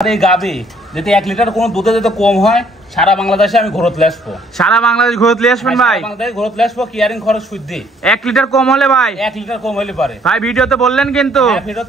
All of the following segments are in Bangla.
এই গাবে যদি 1 লিটার কোনো দুধে যদি কম হয় সারা বাংলাদেশে আমি ঘুরতে আসবো। সারা বাংলাদেশ ঘুরতে আসবেন ভাই? বাংলাদেশ ঘুরতে আসবো, কিয়ারিং খরচ শুদ্ধি। 1 লিটার কম হলে ভাই? 1 লিটার কম হলে পারে ভাই। ভিডিওতে বললেন কিন্তু ফেরত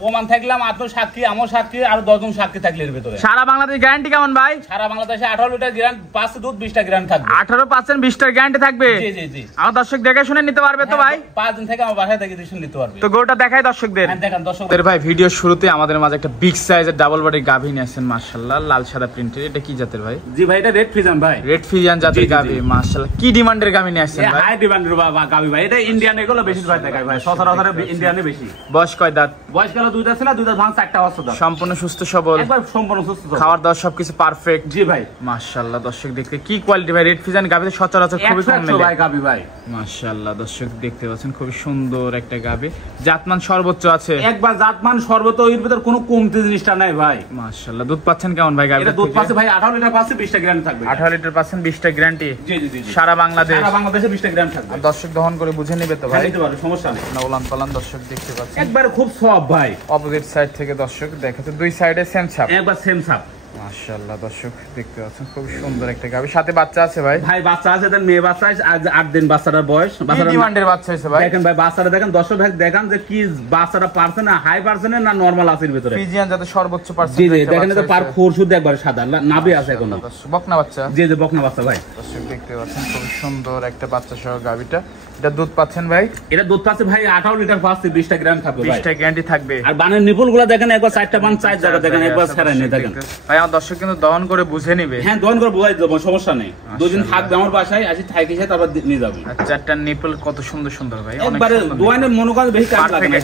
প্রমাণ থাকলাম, আপনার সাক্ষী, আমার সাক্ষী, আর 10 জন সাক্ষী থাকলে এর ভিতরে। সারা বাংলাদেশ গ্যারান্টি কেমন ভাই? সারা বাংলাদেশে 18 লিটার গ্যারান্টি, 5 দুধ 20টা গ্যারান্টি থাকবে। 18% 20টার গ্যারান্টি থাকবে? জি জি জি। আমার দর্শক দেখে শুনে নিতে পারবে তো ভাই? 5 দিন থেকে আমার বাসায় থেকে দেখে নিতে পারবে। তো গরুটা দেখাই দর্শকদের। হ্যাঁ দেখেন দর্শকদের। ভাই ভিডিও শুরুতে আমাদের মাঝে একটা বিগ সাইজের ডাবল বডির গাভী নিয়ে আসেন মাশাআল্লাহ, লাল সাদা প্রিন্টের। এটা কি জাতের ভাই? জি ভাই, এটা রেড ফিজিয়ান ভাই। রেড ফিজিয়ান জাতের গাভী মাশাআল্লাহ। কি ডিমান্ডের গাভী নিয়ে আসেন ভাই? হাই ডিমান্ডের গাভী ভাই। এটা ইন্ডিয়ান, এগুলো বেশি ভাই দেখায় ভাই, সচরাচর ইন্ডিয়ানে বেশি। বয়স কয় দাঁত? বয়স গেল 2 দাঁত ছিল, 2 দাঁত ভাঙ 4টা বছর দাঁত। সম্পূর্ণ সুস্থ সবল, একবার সম্পূর্ণ সুস্থ, খাবার দাবার সবকিছু পারফেক্ট। জি ভাই মাশাআল্লাহ। দর্শক দেখতে কি কোয়ালিটি ভাই? রেড ফিজিয়ান গাভীতে সচরাচর খুবই কম মেলে ভাই গাভী ভাই। মাশাআল্লাহ দর্শক দেখতে পাচ্ছেন খুবই সুন্দর একটা গাভী। জাতমান সর্বোচ্চ আছে? একবার জাতমান সর্বোচ্চ, এর ভিতর কোনো কমতি জিনিসটা নাই ভাই। মাশাআল্লাহ। দুধ পাচ্ছেন কেমন ভাই গাভী? এটা দুধ পাচ্ছে ভাই 18 লিটার পাচ্ছে, 20টা গ্যারান্টি থাকবে। 18 লিটার পাচ্ছেন, 20টা গ্যারান্টি? জি জি জি। সারা বাংলাদেশ? সারা বাংলাদেশে 20টা গ্যারান্টি থাকবে। দর্শক দহন করে বুঝে নেবে তো ভাই? নিতে পারবে, সমস্যা নেই। নওলান পালান দর্শক দেখতে পাচ্ছেন একবারে খুব সব ভাই। অপোজিট সাইড থেকে দর্শক দেখাচ্ছে, দুই সাইডে সেম ছাপ। একবার সেম ছাপ। মাশাআল্লাহ দর্শক দেখতে পাচ্ছেন খুব সুন্দর একটা গাভী। সাথে বাচ্চা আছে ভাই? ভাই বাচ্চা আছে, দেন মেয়ে বাচ্চা আছে, আজ 8 দিন বাচ্চাটার বয়স। বাচ্চাটা ডিমান্ডের বাচ্চা হইছে ভাই? দেখেন ভাই বাচ্চাটা দেখেন, দর্শক ভাই দেখেন যে কি বাচ্চাটা পারছে না, হাই পারছে না নরমাল আছে এর ভিতরে। ফিজিয়ান যাতে সর্বোচ্চ পারছে। জি জি, দেখেন এটা পার খোর শুদ্ধ একবার সাদা, নাভি আছে এখনো। বকনা বাচ্চা? জি জি, বকনা বাচ্চা ভাই। দর্শক দেখতে পাচ্ছেন খুব সুন্দর একটা বাচ্চা সহ গাভীটা। এটা দুধ পাচ্ছেন ভাই? এটা দুধ পাচ্ছে ভাই 18 লিটার পাচ্ছে, 20টা গ্যারান্টি থাকবে ভাই। 20টা গ্যারান্টি থাকবে। আর বানের নিপুলগুলো দেখেন, একবার 4টা বান 4 জায়গা দেখেন, একবার ছাড়াই নেই দেখেন ভাই। আমার দর্শক কিন্তু দহন করে বুঝে নিবে। হ্যাঁ দহন করে বুঝাই দেবো, সমস্যা নেই। 2 দিন থাকবে আমার বাসায়, আসি থাকি সে তারপর নিয়ে যাবে। আর 4টা নিপল কত সুন্দর সুন্দর ভাই, অনেক একবারে দোয়ানে মনে করেন বেশি কাজ লাগে না।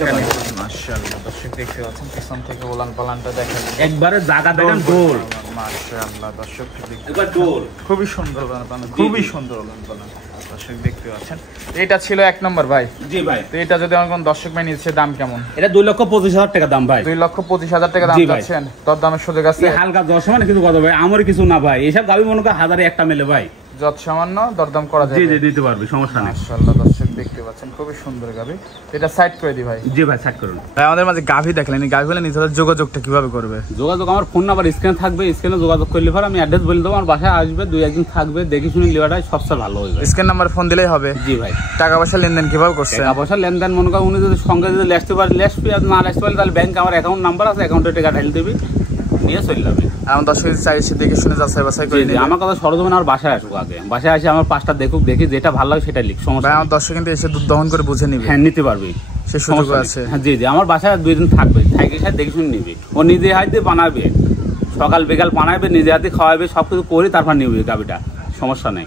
মাশাআল্লাহ দর্শক দেখতে পাচ্ছেন পিছন থেকে ওলান পালানটা দেখেন, একবারে জায়গা দেখেন ডোল। মাশাআল্লাহ দর্শক একবার ডোল খুবই সুন্দর ওলান পালান, খুবই সুন্দর ওলান পালান দর্শক দেখতে পাচ্ছেন। এটা ছিল 1 নম্বর ভাই। জি ভাই। তো এটা যদি আমার কোন দর্শক ভাই নিচ্ছে দাম কেমন? এটা 2,25,000 টাকা দাম ভাই। 2,25,000 টাকা দাম যাচ্ছেন? তোর দামের সুযোগ আছে? হালকা 10 মানে কিছু কথা ভাই, আমার কিছু না ভাই। এসব গাবি মনে কর 1000 একটা মেলে ভাই, যত সামান্য দরদাম করা যাবে। জি জি, দিতে পারবে, সমস্যা নেই। মাশাআল্লাহ দর্শক দেখতে পাচ্ছেন খুবই সুন্দর গাভী। এটা সাইড করে দি ভাই। জি ভাই, সাইড করুন ভাই। আমাদের মাঝে গাভী দেখলেন, এই গাভীগুলো নিতে হলে যোগাযোগটা কিভাবে করবে? যোগাযোগ আমার ফোন নাম্বার স্ক্রিনে থাকবে, স্ক্রিনে যোগাযোগ করলে পর আমি অ্যাড্রেস বলে দেবো, আমার বাসায় আসবে, 2-1 দিন থাকবে, দেখে শুনে নেওয়াটাই সবচেয়ে ভালো হবে। স্ক্রিন নাম্বার ফোন দিলেই হবে? জি ভাই। টাকা পয়সা লেনদেন কিভাবে করছে? টাকা পয়সা লেনদেন মনে করেন উনি যদি সঙ্গে যদি লেসতে পারে লেসপি, আর না লেসতে পারে তাহলে ব্যাংক আমার অ্যাকাউন্ট নাম্বার আছে, অ্যাকাউন্টে টাকা ঢেলে দেবে, নিয়ে চলে যাবে। আমার দর্শক চাইছে দেখে শুনে যাচাই বাছাই করে নিয়ে আমার কথা সরজমিন আমার বাসায় আসুক, আগে বাসায় আসে আমার 5টা দেখুক, দেখি যেটা ভালো লাগে সেটা লিখ, সমস্যা। আমার দর্শক কিন্তু এসে দুধ দহন করে বুঝে নিবে। হ্যাঁ নিতে পারবে, সে সুযোগ আছে। হ্যাঁ জি জি, আমার বাসায় 2 দিন থাকবে, থাকি সাথে দেখে শুনে নিবে, ও নিজে হাতে বানাবে, সকাল বিকাল বানাবে, নিজে হাতে খাওয়াবে, সবকিছু করে তারপর নিবে গাবিটা, সমস্যা নেই।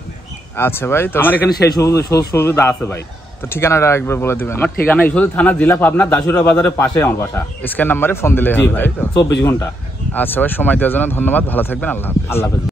আচ্ছা ভাই, তো আমার এখানে সেই সুবিধা আছে ভাই। তো ঠিকানাটা একবার বলে দিবেন? আমার ঠিকানা ঈশ্বরদী থানা, জেলা পাবনা, দাসুরা বাজারের পাশে আমার বাসা। স্ক্যান নাম্বারে ফোন দিলে জি ভাই, 24 ঘন্টা। আচ্ছা ভাই, সময় দেওয়ার জন্য ধন্যবাদ, ভালো থাকবেন, আল্লাহ হাফেজ। আল্লাহ হাফেজ।